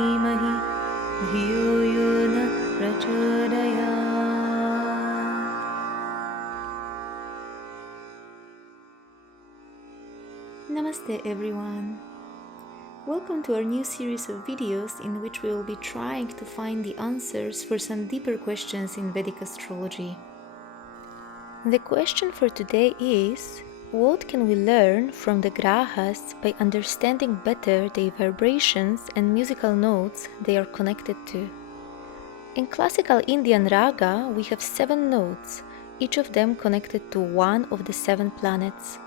धीमहि धियो यो न प्रचोदयात्. Namaste everyone. Welcome to our new series of videos in which we will be trying to find the answers for some deeper questions in Vedic astrology. The question for today is, what can we learn from the Grahas by understanding better the vibrations and musical notes they are connected to? In classical Indian raga, we have 7 notes, each of them connected to one of the 7 planets,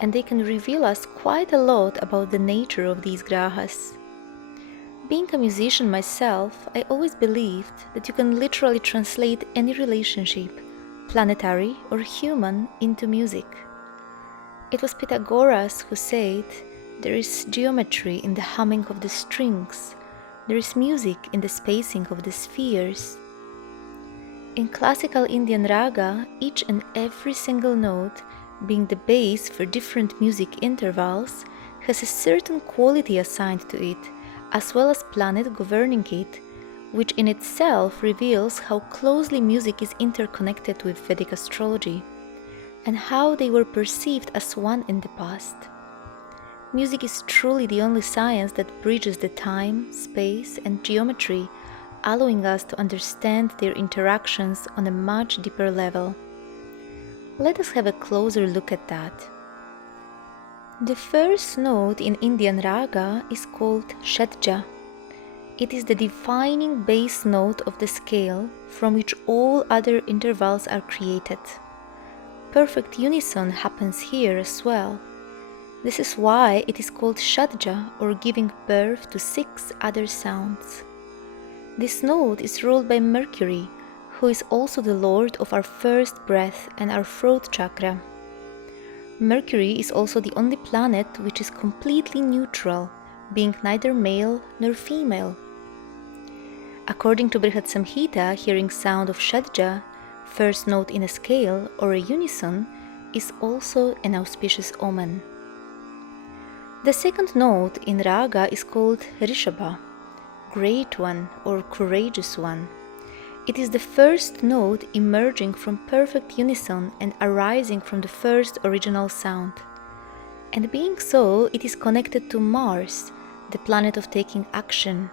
and they can reveal us quite a lot about the nature of these grahas. Being a musician myself, I always believed that you can literally translate any relationship, planetary or human, into music. It was Pythagoras who said, "There is geometry in the humming of the strings, there is music in the spacing of the spheres." In classical Indian raga, each and every single note, being the base for different music intervals, has a certain quality assigned to it, as well as planet governing it, which in itself reveals how closely music is interconnected with Vedic astrology, and how they were perceived as one in the past. Music is truly the only science that bridges the time, space, and geometry, allowing us to understand their interactions on a much deeper level. Let us have a closer look at that. The first note in Indian raga is called ChaCha. It is the defining bass note of the scale from which all other intervals are created. Perfect unison happens here as well. This is why it is called ChaCha, or giving birth to 6 other sounds. This note is ruled by Mercury, who is also the lord of our first breath and our throat chakra. Mercury is also the only planet which is completely neutral, being neither male nor female. According to Brihat Samhita, hearing sound of ChaCha, first note in a scale or a unison, is also an auspicious omen. The second note in raga is called Rishabha, great one or courageous one. It is the first note emerging from perfect unison and arising from the first original sound. And being so, it is connected to Mars, the planet of taking action.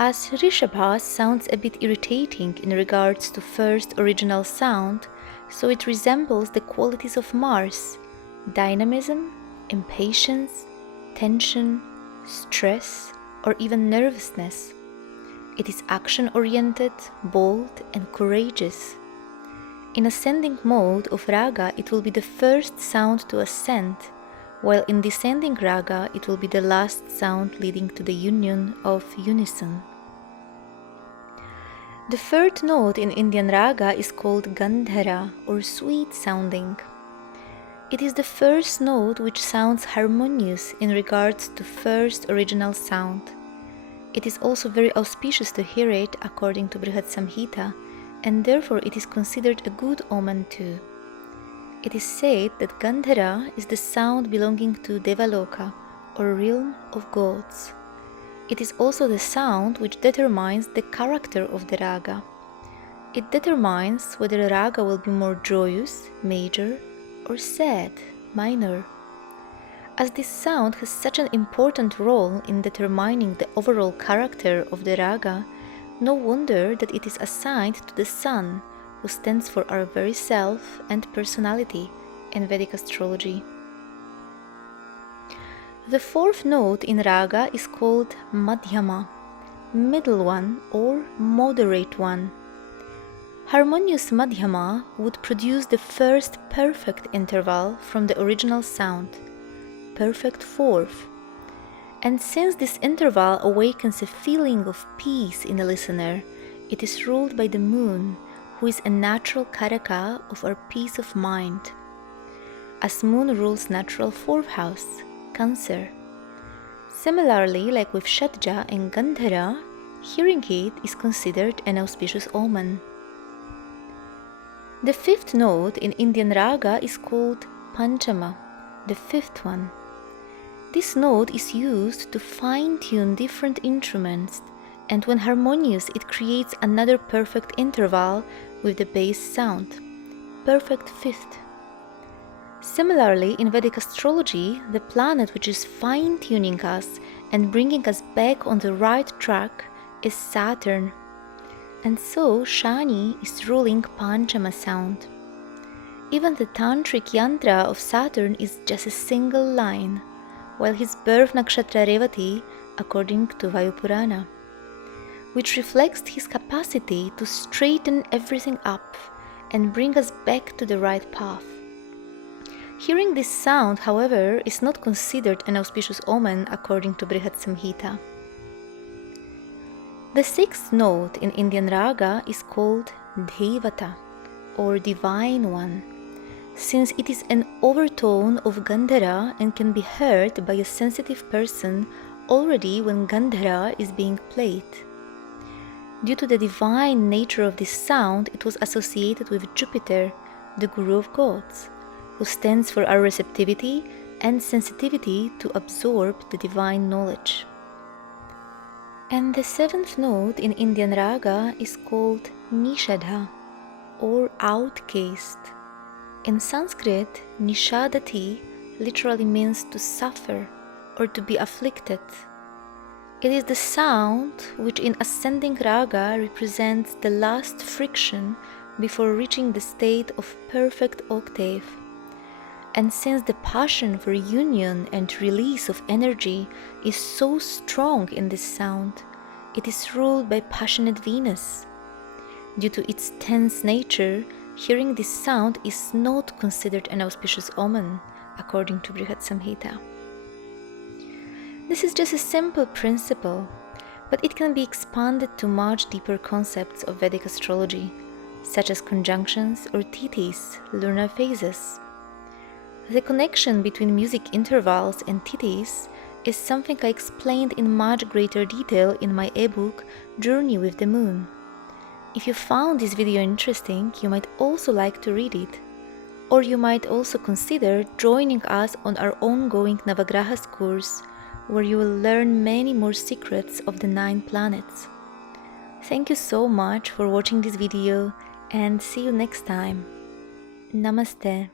As Rishabha sounds a bit irritating in regards to first original sound, so it resembles the qualities of Mars: dynamism, impatience, tension, stress, or even nervousness. It is action-oriented, bold, and courageous. In ascending mode of raga, it will be the first sound to ascend, while in descending raga, it will be the last sound leading to the union of unison. The third note in Indian raga is called Gandhara, or sweet sounding. It is the first note which sounds harmonious in regards to first original sound. It is also very auspicious to hear it according to Brihat Samhita, and therefore it is considered a good omen too. It is said that Gandhara is the sound belonging to Devaloka, or realm of gods. It is also the sound which determines the character of the raga. It determines whether a raga will be more joyous, major, or sad, minor. As this sound has such an important role in determining the overall character of the raga, no wonder that it is assigned to the sun, who stands for our very self and personality in Vedic astrology. The fourth note in raga is called Madhyama, middle one or moderate one. Harmonious Madhyama would produce the first perfect interval from the original sound, perfect fourth. And since this interval awakens a feeling of peace in the listener, it is ruled by the moon, who is a natural karaka of our peace of mind. As moon rules natural fourth house, Cancer. Similarly, like with ChaCha and Gandhara, hearing it is considered an auspicious omen. The fifth note in Indian raga is called Panchama, the fifth one. This note is used to fine-tune different instruments, and when harmonious it creates another perfect interval with the bass sound, perfect fifth. Similarly, in Vedic astrology, the planet which is fine-tuning us and bringing us back on the right track is Saturn. And so Shani is ruling Panchama sound. Even the tantric yantra of Saturn is just a single line, while his birth nakshatra Revati according to Vayu Purana, which reflects his capacity to straighten everything up and bring us back to the right path. Hearing this sound, however, is not considered an auspicious omen according to Brihat Samhita. The sixth note in Indian raga is called Devata, or Divine One, since it is an overtone of Gandhara and can be heard by a sensitive person already when Gandhara is being played. Due to the divine nature of this sound, it was associated with Jupiter, the Guru of gods, who stands for our receptivity and sensitivity to absorb the divine knowledge. And the seventh note in Indian raga is called Nishad, or outcast. In Sanskrit, Nishadati literally means to suffer or to be afflicted. It is the sound which in ascending raga represents the last friction before reaching the state of perfect octave. And since the passion for union and release of energy is so strong in this sound, it is ruled by passionate Venus. Due to its tense nature, hearing this sound is not considered an auspicious omen, according to Brihat Samhita. This is just a simple principle, but it can be expanded to much deeper concepts of Vedic astrology, such as conjunctions or tithis, lunar phases. The connection between music intervals and tithis is something I explained in much greater detail in my ebook Journey with the Moon. If you found this video interesting, you might also like to read it. Or you might also consider joining us on our ongoing Navagrahas course, where you will learn many more secrets of the 9 planets. Thank you so much for watching this video and see you next time. Namaste.